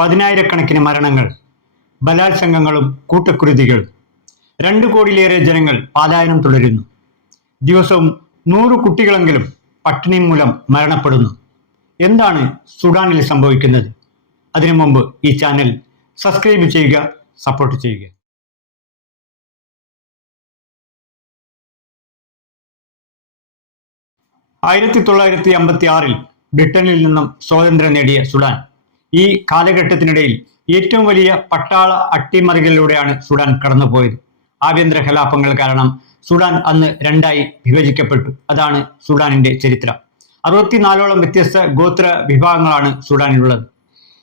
പതിനായിരക്കണക്കിന് മരണങ്ങൾ ബലാത്സംഗങ്ങളും കൂട്ടക്കുരുതികൾ രണ്ടു കോടിയിലേറെ ജനങ്ങൾ പാലായനം തുടരുന്നു. ദിവസവും നൂറ് കുട്ടികളെങ്കിലും പട്ടിണി മൂലം മരണപ്പെടുന്നു. എന്താണ് സുഡാനിൽ സംഭവിക്കുന്നത്? അതിനു മുമ്പ് ഈ ചാനൽ സബ്സ്ക്രൈബ് ചെയ്യുക സപ്പോർട്ട് ചെയ്യുക. ആയിരത്തി തൊള്ളായിരത്തി അമ്പത്തി ആറിൽ ബ്രിട്ടനിൽ നിന്നും സ്വാതന്ത്ര്യം നേടിയ സുഡാൻ. ഈ കാലഘട്ടത്തിനിടയിൽ ഏറ്റവും വലിയ പട്ടാള അട്ടിമറികളിലൂടെയാണ് സുഡാൻ കടന്നുപോയത്. ആഭ്യന്തര കലാപങ്ങൾ കാരണം സുഡാൻ അന്ന് രണ്ടായി വിഭജിക്കപ്പെട്ടു. അതാണ് സുഡാനിന്റെ ചരിത്രം. അറുപത്തിനാലോളം വ്യത്യസ്ത ഗോത്ര വിഭാഗങ്ങളാണ് സുഡാനിലുള്ളത്.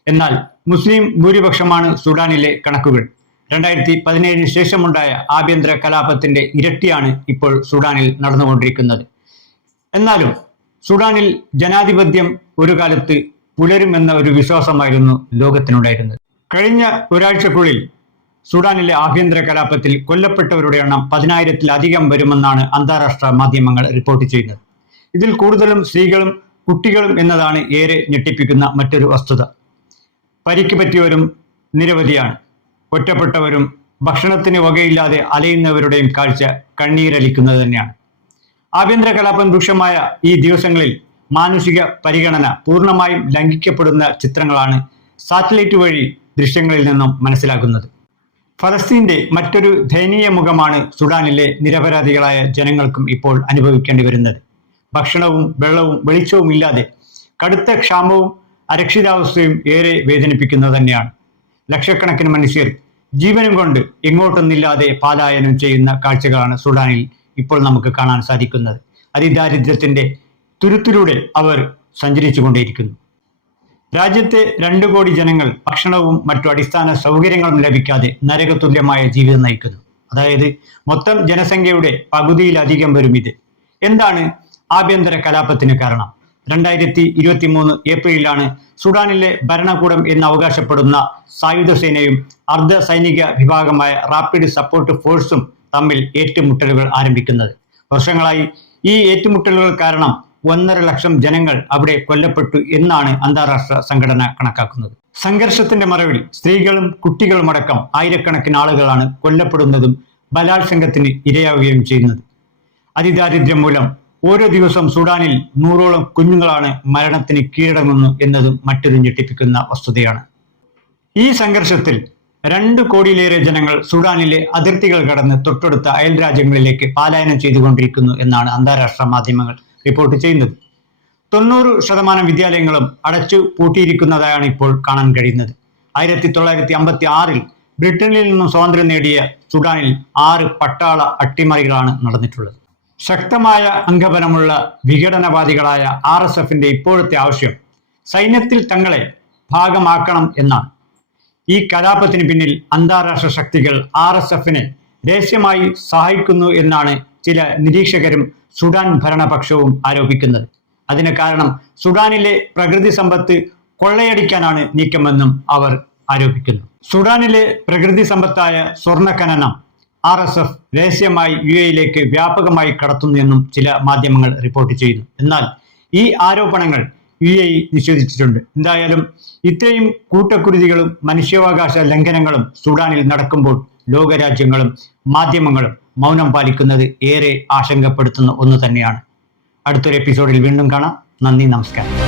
എന്നാൽ മുസ്ലിം ഭൂരിപക്ഷമാണ് സുഡാനിലെ കണക്കുകൾ. രണ്ടായിരത്തി പതിനേഴിന് ശേഷമുണ്ടായ ആഭ്യന്തര കലാപത്തിന്റെ ഇരട്ടിയാണ് ഇപ്പോൾ സുഡാനിൽ നടന്നുകൊണ്ടിരിക്കുന്നത്. എന്നാലും സുഡാനിൽ ജനാധിപത്യം ഒരു കാലത്ത് പുലരുമെന്ന ഒരു വിശ്വാസമായിരുന്നു ലോകത്തിനുണ്ടായിരുന്നത്. കഴിഞ്ഞ ഒരാഴ്ചക്കുള്ളിൽ സുഡാനിലെ ആഭ്യന്തര കലാപത്തിൽ കൊല്ലപ്പെട്ടവരുടെ എണ്ണം പതിനായിരത്തിലധികം വരുമെന്നാണ് അന്താരാഷ്ട്ര മാധ്യമങ്ങൾ റിപ്പോർട്ട് ചെയ്യുന്നത്. ഇതിൽ കൂടുതലും സ്ത്രീകളും കുട്ടികളും എന്നതാണ് ഏറെ ഞെട്ടിപ്പിക്കുന്ന മറ്റൊരു വസ്തുത. പരിക്ക് പറ്റിയവരും നിരവധിയാണ്. ഒറ്റപ്പെട്ടവരും ഭക്ഷണത്തിന് വകയില്ലാതെ അലയുന്നവരുടെയും കാഴ്ച കണ്ണീരലിക്കുന്നത് തന്നെയാണ്. ആഭ്യന്തര കലാപം രൂക്ഷമായ ഈ ദിവസങ്ങളിൽ മാനുഷിക പരിഗണന പൂർണമായും ലംഘിക്കപ്പെടുന്ന ചിത്രങ്ങളാണ് സാറ്റലൈറ്റ് വഴി ദൃശ്യങ്ങളിൽ നിന്നും മനസ്സിലാക്കുന്നത് ഫലസ്തീന്റെ മറ്റൊരു ദയനീയ മുഖമാണ് സുഡാനിലെ നിരപരാധികളായ ജനങ്ങൾക്കും ഇപ്പോൾ അനുഭവിക്കേണ്ടി വരുന്നത്. ഭക്ഷണവും വെള്ളവും വെളിച്ചവും ഇല്ലാതെ കടുത്ത ക്ഷാമവും അരക്ഷിതാവസ്ഥയും ഏറെ വേദനിപ്പിക്കുന്നത് തന്നെയാണ്. ലക്ഷക്കണക്കിന് മനുഷ്യർ ജീവനും കൊണ്ട് എങ്ങോട്ടൊന്നില്ലാതെ പാലായനം ചെയ്യുന്ന കാഴ്ചകളാണ് സുഡാനിൽ ഇപ്പോൾ നമുക്ക് കാണാൻ സാധിക്കുന്നത്. അതിദാരിദ്ര്യത്തിന്റെ തുരുത്തിലൂടെ അവർ സഞ്ചരിച്ചു കൊണ്ടേയിരിക്കുന്നു രാജ്യത്തെ രണ്ടു കോടി ജനങ്ങൾ ഭക്ഷണവും മറ്റു അടിസ്ഥാന സൗകര്യങ്ങളും ലഭിക്കാതെ നരകതുല്യമായ ജീവിതം നയിക്കുന്നു. അതായത് മൊത്തം ജനസംഖ്യയുടെ പകുതിയിലധികം വരും ഇത്. എന്താണ് ആഭ്യന്തര കലാപത്തിന് കാരണം? രണ്ടായിരത്തി ഇരുപത്തി മൂന്ന് ഏപ്രിലാണ് സുഡാനിലെ ഭരണകൂടം എന്ന് അവകാശപ്പെടുന്ന സായുധ സേനയും അർദ്ധ സൈനിക വിഭാഗമായ റാപ്പിഡ് സപ്പോർട്ട് ഫോഴ്സും തമ്മിൽ ഏറ്റുമുട്ടലുകൾ ആരംഭിക്കുന്നത്. വർഷങ്ങളായി ഈ ഏറ്റുമുട്ടലുകൾ കാരണം ഒന്നര ലക്ഷം ജനങ്ങൾ അവിടെ കൊല്ലപ്പെട്ടു എന്നാണ് അന്താരാഷ്ട്ര സംഘടന കണക്കാക്കുന്നത്. സംഘർഷത്തിന്റെ മറവിൽ സ്ത്രീകളും കുട്ടികളുമടക്കം ആയിരക്കണക്കിന് ആളുകളാണ് കൊല്ലപ്പെടുന്നതും ബലാത്സംഗത്തിന് ഇരയാവുകയും ചെയ്യുന്നത്. അതിദാരിദ്ര്യം മൂലം ഓരോ ദിവസം സുഡാനിൽ നൂറോളം കുഞ്ഞുങ്ങളാണ് മരണത്തിന് കീഴടങ്ങുന്നു എന്നതും മറ്റൊരു ഞെട്ടിപ്പിക്കുന്ന വസ്തുതയാണ്. ഈ സംഘർഷത്തിൽ രണ്ട് കോടിയിലേറെ ജനങ്ങൾ സുഡാനിലെ അതിർത്തികൾ കടന്ന് തൊട്ടടുത്ത അയൽ രാജ്യങ്ങളിലേക്ക് പലായനം ചെയ്തുകൊണ്ടിരിക്കുന്നു എന്നാണ് അന്താരാഷ്ട്ര മാധ്യമങ്ങൾ റിപ്പോർട്ട് ചെയ്യുന്നത്. തൊണ്ണൂറ് ശതമാനം വിദ്യാലയങ്ങളും അടച്ചു പൂട്ടിയിരിക്കുന്നതായാണ് ഇപ്പോൾ കാണാൻ കഴിയുന്നത്. ആയിരത്തി തൊള്ളായിരത്തി അമ്പത്തി ആറിൽ ബ്രിട്ടനിൽ നിന്നും സ്വാതന്ത്ര്യം നേടിയ സുഡാനിൽ ആറ് പട്ടാള അട്ടിമറികളാണ് നടന്നിട്ടുള്ളത്. ശക്തമായ അംഗബലമുള്ള വിഘടനവാദികളായ ആർ എസ് എഫിന്റെ ഇപ്പോഴത്തെ ആവശ്യം സൈന്യത്തിൽ തങ്ങളെ ഭാഗമാക്കണം എന്നാണ്. ഈ കലാപത്തിന് പിന്നിൽ അന്താരാഷ്ട്ര ശക്തികൾ ആർ എസ് എഫിനെ രഹസ്യമായി സഹായിക്കുന്നു എന്നാണ് ചില നിരീക്ഷകരും സുഡാൻ ഭരണപക്ഷവും ആരോപിക്കുന്നത്. അതിന് കാരണം സുഡാനിലെ പ്രകൃതി സമ്പത്ത് കൊള്ളയടിക്കാനാണ് നീക്കമെന്നും അവർ ആരോപിക്കുന്നു. സുഡാനിലെ പ്രകൃതി സമ്പത്തായ സ്വർണ ഖനനം ആർ എസ് എഫ് രഹസ്യമായി യു എയിലേക്ക് വ്യാപകമായി കടത്തുന്നു എന്നും ചില മാധ്യമങ്ങൾ റിപ്പോർട്ട് ചെയ്യുന്നു. എന്നാൽ ഈ ആരോപണങ്ങൾ യു എ നിഷേധിച്ചിട്ടുണ്ട്. എന്തായാലും ഇത്രയും കൂട്ടക്കുരുതികളും മനുഷ്യാവകാശ ലംഘനങ്ങളും സുഡാനിൽ നടക്കുമ്പോൾ ലോകരാജ്യങ്ങളും മാധ്യമങ്ങളും മൗനം പാലിക്കുന്നത് ഏറെ ആശങ്കപ്പെടുത്തുന്ന ഒന്ന് തന്നെയാണ്. അടുത്തൊരു എപ്പിസോഡിൽ വീണ്ടും കാണാം. നന്ദി നമസ്കാരം.